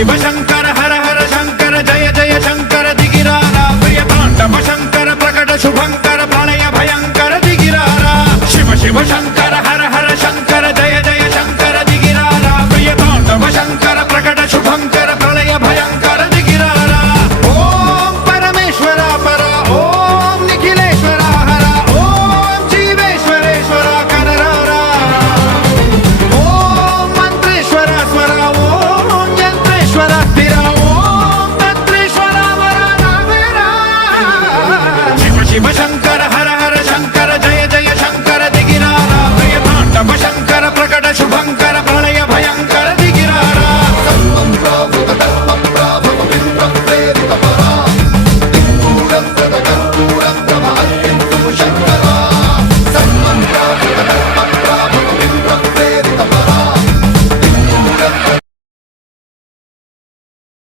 शिव शंकर हर हर शंकर जय जय शंकर दिगिरारा प्रिय तांडव शंकर प्रकट शुभंकर प्रलय भयंकर दिगिरारा शिव शिव शंकर